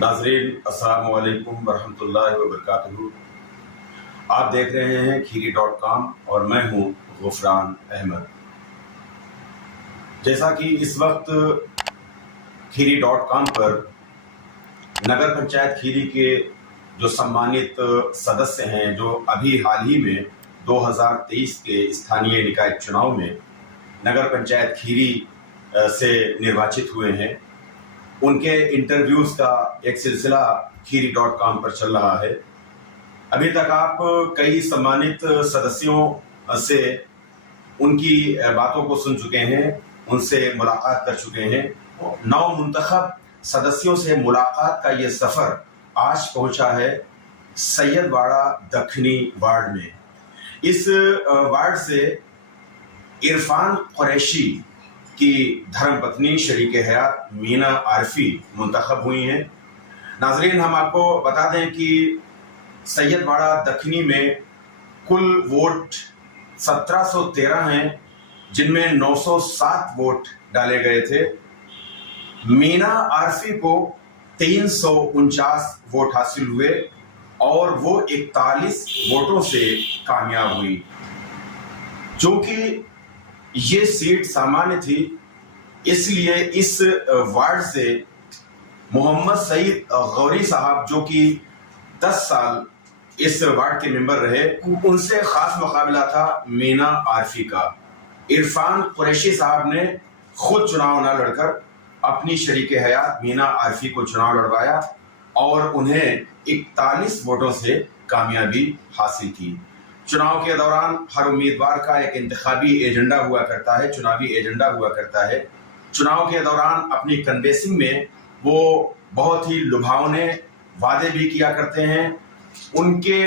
नाज़रीन अस्सलामु अलैकुम वरहमतुल्लाहि वबरकातुहू। आप देख रहे हैं खीरी.com और मैं हूं गुफरान अहमद। जैसा कि इस वक्त खीरी.com पर नगर पंचायत खीरी के जो सम्मानित सदस्य हैं, जो अभी हाल ही में 2023 के स्थानीय निकाय चुनाव में नगर पंचायत खीरी से निर्वाचित हुए हैं, उनके इंटरव्यूज का एक सिलसिला खीरी.com पर चल रहा है। अभी तक आप कई सम्मानित सदस्यों से उनकी बातों को सुन चुके हैं, उनसे मुलाकात कर चुके हैं। 9 मुंतखब सदस्यों से मुलाकात का ये सफर आज पहुंचा है सैयदवाड़ा दखनी वार्ड में। इस वार्ड से इरफान कुरैशी की धर्मपत्नी शरीक हयात मीना आरफी मुंतखब हुई हैं। नाजरीन, हम आपको बता दें कि सैयदवाड़ा दखनी में कुल वोट 1713 हैं, जिनमें 907 वोट डाले गए थे। मीना आरफी को 349 वोट हासिल हुए और वो 41 वोटों से कामयाब हुई। चूंकि ये सीट सामान्य थी, इसलिए इस वार्ड से मोहम्मद सईद गौरी साहब, जो कि 10 साल इस वार्ड के मेंबर रहे, उनसे खास मुकाबला था मीना आरफी का। इरफान कुरैशी साहब ने खुद चुनाव न लड़कर अपनी शरीक हयात मीना आरफी को चुनाव लड़वाया और उन्हें 41 वोटों से कामयाबी हासिल की। चुनाव के दौरान हर उम्मीदवार का एक इंतखाबी एजेंडा हुआ करता है, चुनावी एजेंडा हुआ करता है। चुनाव के दौरान अपनी कन्वेंसिंग में वो बहुत ही लुभावने वादे भी किया करते हैं। उनके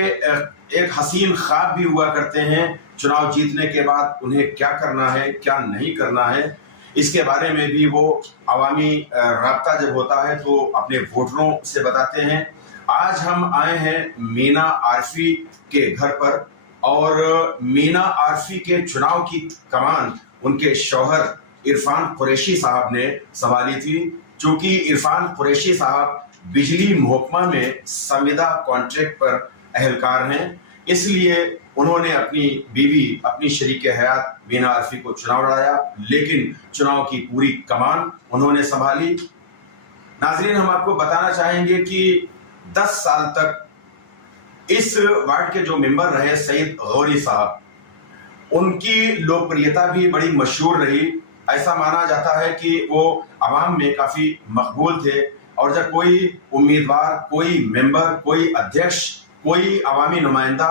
एक हसीन ख्वाब भी हुआ करते हैं, चुनाव जीतने के बाद उन्हें क्या करना है, क्या नहीं करना है, इसके बारे में भी वो अवामी राब्ता जब होता है तो अपने वोटरों से बताते हैं। आज हम आए हैं मीना आरफी के घर पर और मीना आरफी के चुनाव की कमान उनके शौहर इरफान कुरैशी साहब ने संभाली थी। चूंकि इरफान कुरैशी साहब बिजली महकमा में संविदा कॉन्ट्रैक्ट पर अहलकार हैं, इसलिए उन्होंने अपनी बीवी, अपनी शरीक हयात मीना आरफी को चुनाव लड़ाया, लेकिन चुनाव की पूरी कमान उन्होंने संभाली। नाजरीन, हम आपको बताना चाहेंगे कि 10 साल तक इस वार्ड के जो मेंबर रहे सईद गौरी साहब, उनकी लोकप्रियता भी बड़ी मशहूर रही। ऐसा माना जाता है कि वो आवाम में काफी मकबूल थे और जब कोई उम्मीदवार, कोई मेंबर, कोई अध्यक्ष, कोई अवामी नुमाइंदा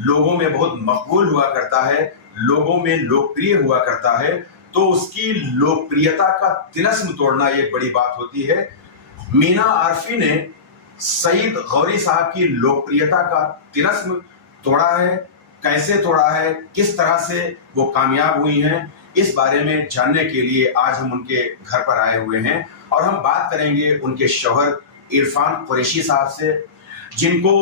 लोगों में बहुत मकबूल हुआ करता है, लोगों में लोकप्रिय हुआ करता है, तो उसकी लोकप्रियता का तिलस्म तोड़ना एक बड़ी बात होती है। मीना आरफी ने सईद गौरी साहब की लोकप्रियता का तिलस्म तोड़ा है। कैसे तोड़ा है, किस तरह से वो कामयाब हुई हैं, इस बारे में जानने के लिए आज हम उनके घर पर आए हुए हैं और हम बात करेंगे उनके शौहर इरफान कुरैशी साहब से, जिनको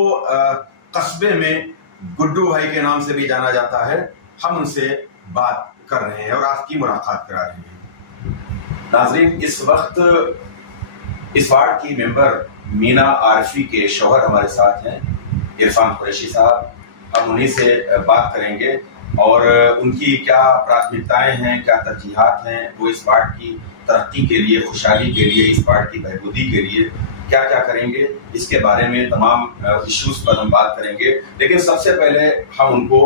कस्बे में गुड्डू भाई के नाम से भी जाना जाता है। हम उनसे बात कर रहे हैं और आपकी मुलाकात करा रहे हैं। नाजरीन, इस वक्त इस वार्ड की मेंबर मीना आरफी के शौहर हमारे साथ हैं, इरफान कुरैशी साहब। हम उन्हीं से बात करेंगे और उनकी क्या प्राथमिकताएं हैं, क्या तरजीहात हैं, वो इस वार्ड की तरक्की के लिए, खुशहाली के लिए, इस वार्ड की बहबूदी के लिए क्या क्या करेंगे, इसके बारे में तमाम इश्यूज पर हम बात करेंगे। लेकिन सबसे पहले हम उनको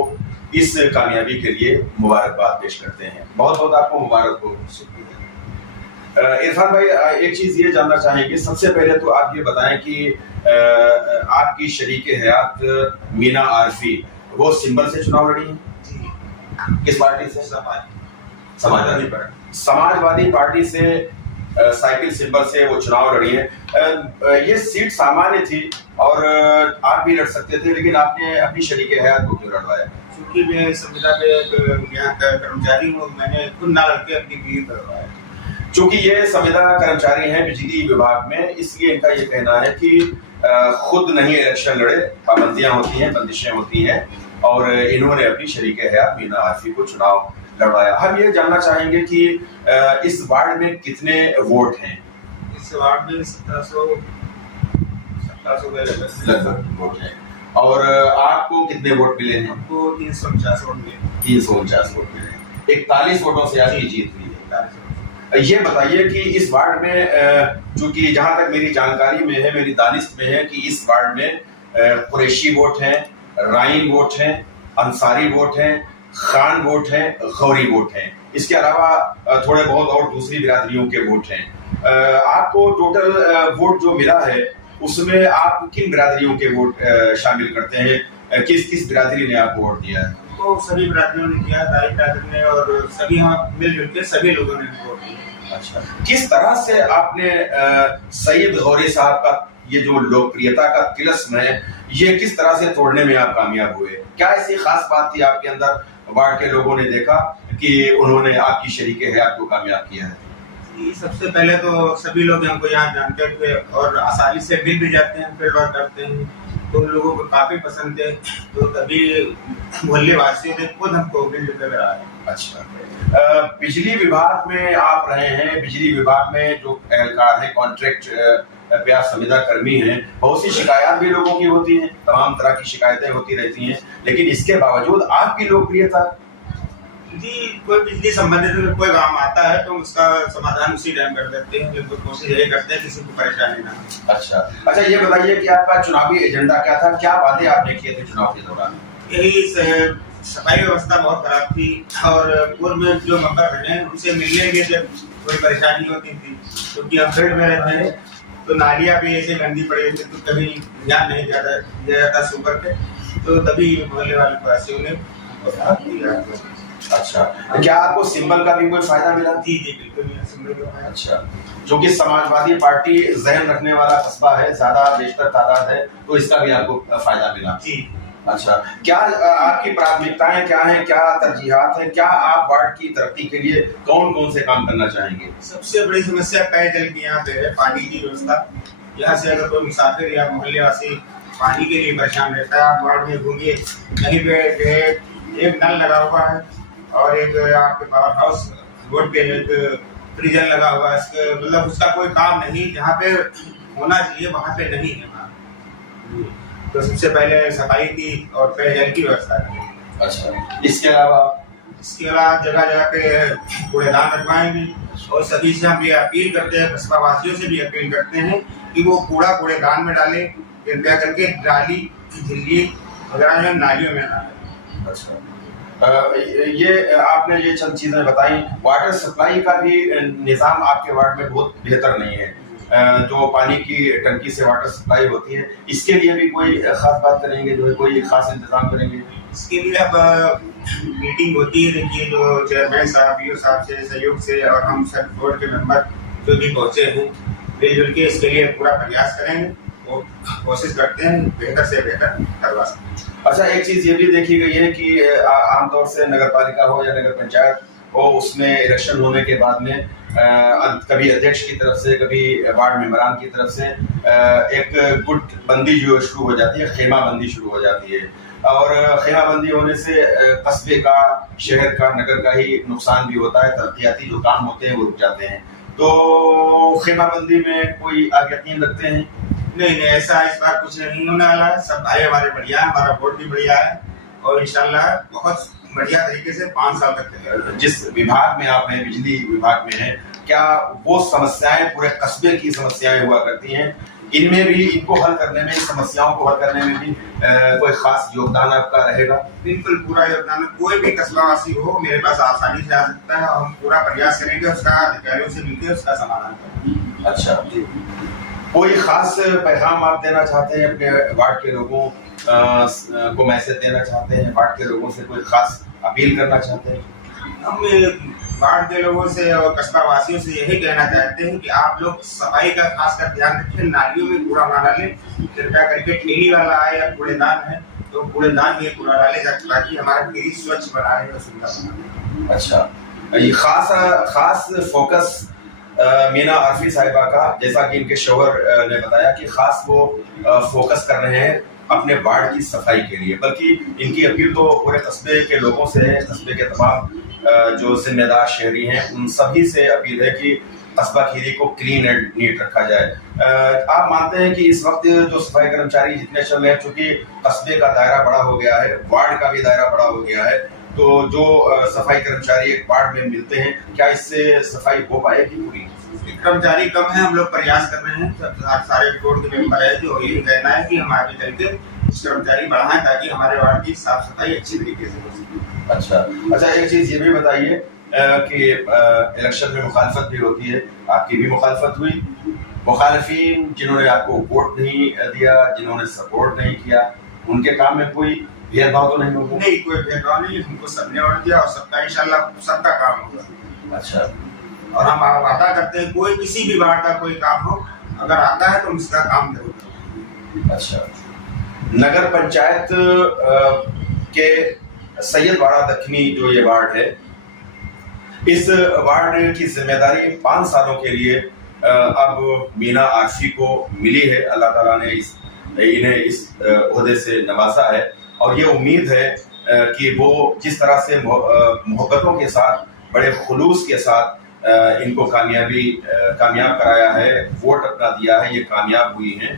इस कामयाबी के लिए मुबारकबाद पेश करते हैं। बहुत बहुत आपको मुबारक हो। इरफान भाई, एक चीज ये जानना चाहेंगे, सबसे पहले तो आप ये बताएं कि आपकी शरीक हयात मीना आरफी वो सिंबल से चुनाव लड़ी है? किस पार्टी से? समाजवादी पार्टी से साइकिल सिंबल से वो चुनाव लड़ी है। ये सीट सामान्य थी और आप भी लड़ सकते थे, लेकिन आपने अपनी शरीक हयात को क्यों लड़वाया? क्योंकि मैं संविदा पे यहाँ का कर्मचारी हूँ, मैंने खुद ना लड़के अपनी बीवी करवाया। चूंकि ये संविदा कर्मचारी हैं बिजली विभाग में, इसलिए इनका ये कहना है कि खुद नहीं इलेक्शन लड़े, पाबंदियां होती हैं, बंदिशें होती हैं, और इन्होंने अपनी शरीक हयात मीना आरफी को चुनाव लड़वाया। हम ये जानना चाहेंगे कि इस वार्ड में कितने वोट हैं? इस वार्ड में 1700 400 के लगभग वोट है। और आपको कितने वोट मिले हैं? हमको 349 वोट मिले। 349 वोट मिले, 41 वोटों से आपकी जीत हुई है। ये बताइए कि इस वार्ड में चूंकि जहां तक मेरी जानकारी में है, मेरी दानिश में है कि इस वार्ड में कुरैशी वोट है, राइन वोट है, अंसारी वोट है, खान वोट है, गौरी वोट है। इसके अलावा थोड़े बहुत और दूसरी बिरादरियों के वोट हैं। आपको टोटल वोट जो मिला है उसमें आप किन बिरादरियों के वोट शामिल करते हैं? किस किस बिरादरी ने आपको वोट दिया है? तो सभी बिरादरियों ने किया, दाई बिरादरी ने, और सभी यहाँ मिलजुल के सभी लोगों ने वोट दिया। अच्छा, किस तरह से आपने सैयद गौरी साहब का ये जो लोकप्रियता का तिलिस्म है, ये किस तरह से तोड़ने में आप कामयाब हुए? क्या ऐसी खास बात थी आपके अंदर, वार्ड के लोगों ने देखा कि उन्होंने आपकी शरीके हयात को कामयाब किया है? सबसे पहले तो सभी लोग हमको यहाँ जानते थे और आसानी से मिल भी जाते हैं, फील्ड वर्क करते हैं, तो उन लोगों को काफी पसंद थे। तो तभी मोहल्ले वासियों ने खुद हमको मिल कर आया। अच्छा, बिजली विभाग में आप रहे हैं, बिजली विभाग में जो एहलकार है, कॉन्ट्रैक्ट पे आप संविदा कर्मी हैं, बहुत सी शिकायत भी लोगों की होती हैं, तमाम तरह की शिकायतें होती रहती हैं, लेकिन इसके बावजूद आपकी लोकप्रियता? जी, कोई बिजली संबंधित कोई काम आता है तो उसका समाधान उसी टाइम कर देते हैं, लेकिन कोशिश यही करते हैं किसी को परेशानी ना हो। अच्छा, ये बताइए कि आपका चुनावी एजेंडा क्या था, क्या वादे आपने किए थे चुनाव के दौरान? यही सफाई व्यवस्था बहुत खराब थी और पूर्व में जो मेंबर बने उनसे मिलने के जब कोई परेशानी होती थी, क्योंकि हम फील्ड में रहते हैं तो नालियाँ भी ऐसे गंदी पड़ी थी, तो कभी ध्यान नहीं दिया जाता सुपर पे, तो तभी मोहल्ले वाले वासियों ने। अच्छा, क्या आपको सिंबल का भी कोई फायदा मिला? जी बिल्कुल सिंबल का फायदा। अच्छा, जो कि समाजवादी पार्टी जहन रखने वाला कस्बा है, ज्यादा बेशतर तादाद है, तो इसका भी आपको फायदा मिला? जी। अच्छा, क्या आपकी प्राथमिकताएं क्या हैं, क्या तरजीहात हैं, क्या आप वार्ड की तरक्की के लिए कौन कौन से काम करना चाहेंगे? सबसे बड़ी समस्या पेयजल की यहाँ पे है, पानी की व्यवस्था। यहाँ से अगर कोई मुसाफिर या मोहल्ले वासी पानी के लिए परेशान रहता है, आप वार्ड में घूमिए, कहीं पे एक नल लगा हुआ है और एक आपके पावर हाउस रोड पे एक फ्रीजर लगा हुआ है, मतलब उसका कोई काम नहीं, जहाँ पे होना चाहिए वहाँ पे नहीं है। तो सबसे पहले सफाई की और पेयजल की व्यवस्था की। अच्छा, इसके अलावा जगह जगह पे कूड़ेदान रखवाएंगे और सभी से हम ये अपील करते हैं, कस्बा वासियों से भी अपील करते हैं कि वो कूड़ेदान में डाले, कृपया करके ट्राली, झिल्ली वगैरह में नालियों में ना डालें। अच्छा, ये आपने ये चंद चीजें बताई। वाटर सप्लाई का भी निजाम आपके वार्ड में बहुत बेहतर नहीं है, जो पानी की टंकी से वाटर सप्लाई होती है, इसके लिए भी कोई खास बात करेंगे, जो है कोई खास इंतजाम करेंगे? इसके लिए अब मीटिंग होती है, देखिए जो चेयरमैन साहब, ईओ साहब से सहयोग से और हम सब बोर्ड के मेंबर जो भी पहुंचे हैं, मिलजुल के इसके लिए पूरा प्रयास करेंगे और कोशिश करते हैं बेहतर से बेहतर करवा सकें। अच्छा, एक चीज ये भी देखी गई है कि आमतौर से नगर पालिका हो या नगर पंचायत हो, उसमें इलेक्शन होने के बाद में कभी अध्यक्ष की तरफ से, कभी वार्ड मेंबरान की तरफ से एक गुट बंदी जो शुरू हो जाती है, खेमा बंदी शुरू हो जाती है, और खेमा बंदी होने से कस्बे का, शहर का, नगर का ही नुकसान भी होता है, तरक्याती जो काम होते हैं वो रुक जाते हैं। तो खेमा बंदी में कोई आप यकीन रखते हैं? नहीं, ऐसा इस बार कुछ नहीं होने वाला है। सब भाई हमारे बढ़िया है, हमारा बोर्ड भी बढ़िया है और इंशाल्लाह बहुत बढ़िया तरीके से 5 साल तक चलेगा। जिस विभाग में आप हैं, बिजली विभाग में हैं, क्या वो समस्याएं पूरे कस्बे की समस्याएं हुआ करती हैं, इनमें भी, इनको हल करने में, समस्याओं को हल करने में भी कोई खास योगदान आपका रहेगा? बिल्कुल पूरा योगदान, कोई भी कस्बावासी हो मेरे पास आसानी से आ सकता है, हम पूरा प्रयास करेंगे उसका अधिकारियों से मिलकर उसका समाधान करेंगे। अच्छा, कोई खास पैगाम आप देना चाहते हैं अपने वार्ड के लोगों को, मैसेज देना चाहते हैं, वार्ड के लोगों से कोई खास अपील करना चाहते हैं? हम वार्ड के लोगों से और कस्बा वासियों से यही कहना चाहते हैं कि आप लोग सफाई का खासकर ध्यान रखें, नालियों में कूड़ा ना डालें, कृपया करके ठेली वाला आए या कूड़ेदान है तो कूड़ेदान में कूड़ा डाले ताकि हमारा गिरी स्वच्छ बना रहे और सुंदर बना रहे। अच्छा, ये खास फोकस मीना आरफी साहिबा का, जैसा कि इनके शोहर ने बताया कि खास वो फोकस कर रहे हैं अपने वार्ड की सफाई के लिए, बल्कि इनकी अपील तो पूरे कस्बे के लोगों से है, कस्बे के तमाम जो जिम्मेदार शहरी हैं उन सभी से अपील है कि कस्बा खीरी को क्लीन एंड नीट रखा जाए। आप मानते हैं कि इस वक्त जो सफाई कर्मचारी जितने चल रहे हैं, चूंकि कस्बे का दायरा बड़ा हो गया है, वार्ड का भी दायरा बड़ा हो गया है, तो जो सफाई कर्मचारी एक वार्ड में मिलते हैं, क्या इससे सफाई हो पाएगी पूरी? कर्मचारी कम है, हम लोग प्रयास कर रहे हैं, सब सारे बोर्ड के मेंबर है जो यही कहना है कि हम आगे चल के कर्मचारी बढ़ाएं ताकि हमारे वार्ड की साफ सफाई अच्छी तरीके से हो सके। अच्छा, एक चीज ये भी बताइए कि इलेक्शन में मुखालफत भी होती है, आपकी भी मुखालफत हुई, मुखालिफिन जिन्होंने आपको वोट नहीं दिया, जिन्होंने सपोर्ट नहीं किया, उनके काम में कोई भेदभाव तो नहीं होगा? नहीं, कोई भेदभाव नहीं, हमको सबने वोट दिया और सबका इंशाल्लाह सबका काम होगा। अच्छा, और हम वादा करते हैं कोई किसी भी वार्ड का कोई काम हो, अगर आता है तो हम उसका काम जरूर करेंगे। अच्छा, नगर पंचायत के सैयदवाड़ा दक्षिणी जो ये वार्ड है, इस वार्ड की जिम्मेदारी 5 सालों के लिए अब मीना आरफी को मिली है। अल्लाह ताला ने इन्हें इस ओहदे से नवाजा है और ये उम्मीद है कि वो जिस तरह से मोहब्बतों के साथ, बड़े खुलूस के साथ इनको कामयाब कराया है, वोट अपना दिया है, ये कामयाब हुई हैं।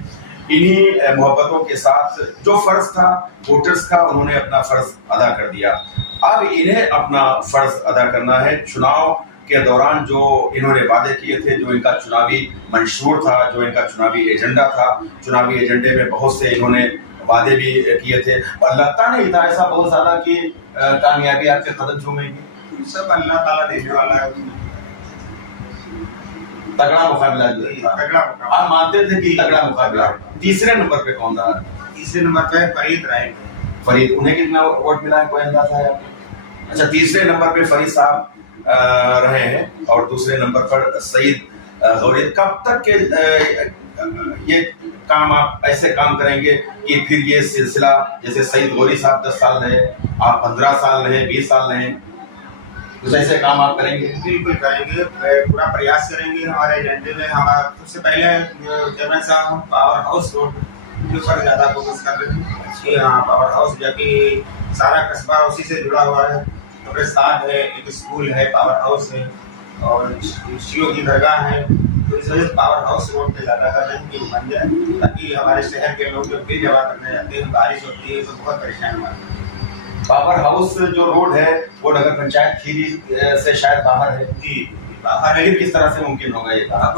इन्हीं मोहब्बतों के साथ जो फर्ज था वोटर्स का, उन्होंने अपना फर्ज अदा कर दिया। अब इन्हें अपना फर्ज अदा करना है। चुनाव के दौरान जो इन्होंने वादे किए थे, जो इनका चुनावी मंशूर था, जो इनका चुनावी एजेंडा था, चुनावी एजेंडे में बहुत से इन्होंने वादे भी किए थे और लगता नहीं था ऐसा बहुत ज्यादा कि कामयाबी आपके कदम चूमेगी। सब अल्लाह ताला देने वाला है, तगड़ा मुकाबला आप मानते थे कि तगड़ा मुकाबला। तीसरे नंबर पे कौन रहा? तीसरे नंबर पे फरीद राय। फरीद, उन्हें कितना वोट मिला है, कोई अंदाजा है? अच्छा, तीसरे नंबर पे फरीद साहब रहे हैं और दूसरे नंबर पर सईद गौरी। कब तक के ये काम आप ऐसे काम करेंगे कि फिर ये सिलसिला, जैसे सईद गौरी साहब 10 साल रहे, आप 15 साल रहे, 20 साल रहे, कुछ ऐसे काम आप करेंगे? बिल्कुल करेंगे, पूरा प्रयास करेंगे। हमारे एजेंडे में हमारा सबसे पहले चेयरमैन साहब हम पावर हाउस रोड के ऊपर ज्यादा फोकस कर रहे हैं कि हाँ पावर हाउस, जबकि सारा कस्बा उसी से जुड़ा हुआ है। कब्रिस्तान है, एक स्कूल है, पावर हाउस है और शिव की दरगाह है, तो इस वजह से पावर हाउस रोड पे ज्यादा कर रहे हैं कि बन जाए, ताकि हमारे शहर के लोग जब बिल जमा करने जाते हैं, बारिश होती है तो बहुत परेशानी होती है। पावर हाउस जो रोड है वो नगर पंचायत खीरी से शायद बाहर है। जी बाहर है। किस तरह से मुमकिन होगा ये काम? अब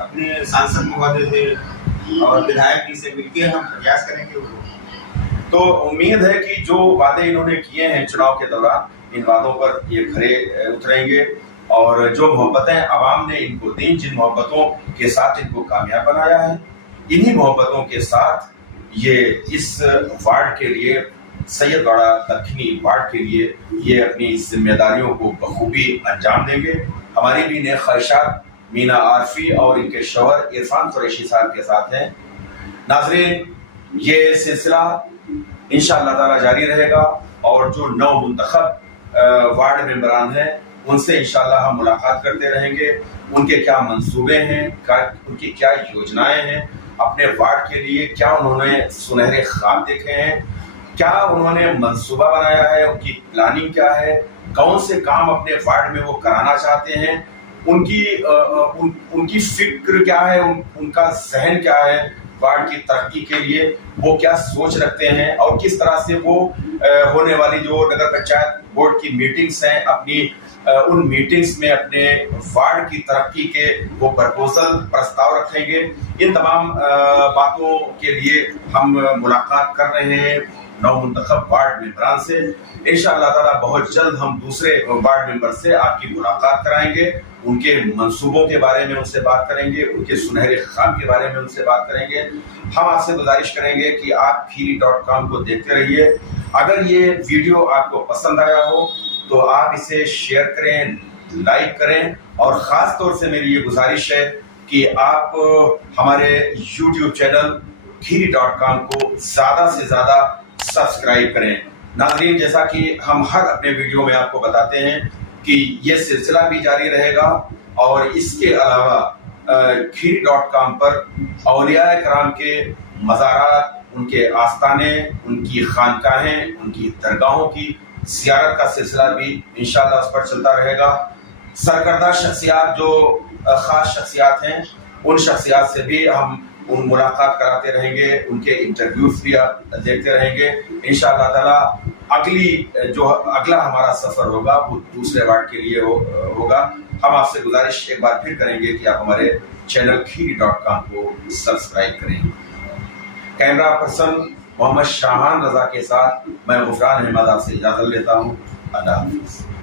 अपने सांसद महोदय से और विधायक जी से मिलकर हम प्रयास करेंगे। तो उम्मीद है कि जो वादे इन्होंने किए हैं चुनाव के दौरान, इन वादों पर ये खरे उतरेंगे और जो मोहब्बतें आवाम ने इनको दी, जिन मोहब्बतों के साथ इनको कामयाब बनाया है, इन्हीं मोहब्बतों के साथ ये इस वार्ड के लिए, सैयदवाड़ा दक्षिणी वार्ड के लिए, ये अपनी जिम्मेदारियों को बखूबी अंजाम देंगे। हमारी भी नेक ख्वाहिशात मीना आरफी और इनके शौहर इरफान कुरैशी साहब के साथ हैं। नाज़रीन, ये सिलसिला इंशाअल्लाह ताला जारी रहेगा और जो नौ मुंतखब वार्ड मेंबरान हैं उनसे इंशाअल्लाह हम मुलाकात करते रहेंगे। उनके क्या मंसूबे हैं, उनकी क्या योजनाएं हैं, अपने वार्ड के लिए क्या उन्होंने सुनहरे ख्वाब देखे हैं, क्या उन्होंने मंसूबा बनाया है, उनकी प्लानिंग क्या है, कौन से काम अपने वार्ड में वो कराना चाहते हैं, उनकी फिक्र क्या है, उनका जहन क्या है वार्ड की तरक्की के लिए, वो क्या सोच रखते हैं और किस तरह से वो होने वाली जो नगर पंचायत बोर्ड की मीटिंग्स हैं, अपनी उन मीटिंग्स में अपने वार्ड की तरक्की के वो प्रपोजल, प्रस्ताव रखेंगे। इन तमाम बातों के लिए हम मुलाकात कर रहे हैं नौ मुंतखब वार्ड मेंबरान से। इंशाअल्लाह ताला बहुत जल्द हम दूसरे वार्ड मेंबर से आपकी मुलाकात कराएंगे, उनके मंसूबों के बारे में उनसे बात करेंगे, उनके सुनहरे ख्वाब के बारे में उनसे बात करेंगे। हम आपसे गुजारिश करेंगे कि आप खीरी.com को देखते रहिए। अगर ये वीडियो आपको पसंद आया हो तो आप इसे शेयर करें, लाइक करें और ख़ास तौर से मेरी ये गुजारिश है कि आप हमारे YouTube चैनल खीरी.com को ज़्यादा से ज़्यादा सब्सक्राइब करें। नाज़रीन, जैसा कि हम हर अपने वीडियो में आपको बताते हैं कि ये सिलसिला भी जारी रहेगा और इसके अलावा खीरी.com पर औलिया कराम के मज़ारात, उनके आस्थाने, उनकी खानकाहें, उनकी दरगाहों की ज़ियारत का सिलसिला भी इंशाअल्लाह उस पर चलता रहेगा। सरकर्दा शख्सियात, जो ख़ास शख्सियात हैं, उन शख्सियात से भी हम उन मुलाकात कराते रहेंगे, उनके इंटरव्यूज भी आप देखते रहेंगे। इंशाअल्लाह ताला अगला हमारा सफर होगा वो दूसरे वार्ड के लिए होगा। हम आपसे गुजारिश एक बार फिर करेंगे कि आप हमारे चैनल खीरी.com को सब्सक्राइब करें। कैमरा पर्सन मोहम्मद शाहान रजा के साथ मैं गुफरान अहमद आपसे इजाजत लेता हूँ। अल्लाह हाफिज़।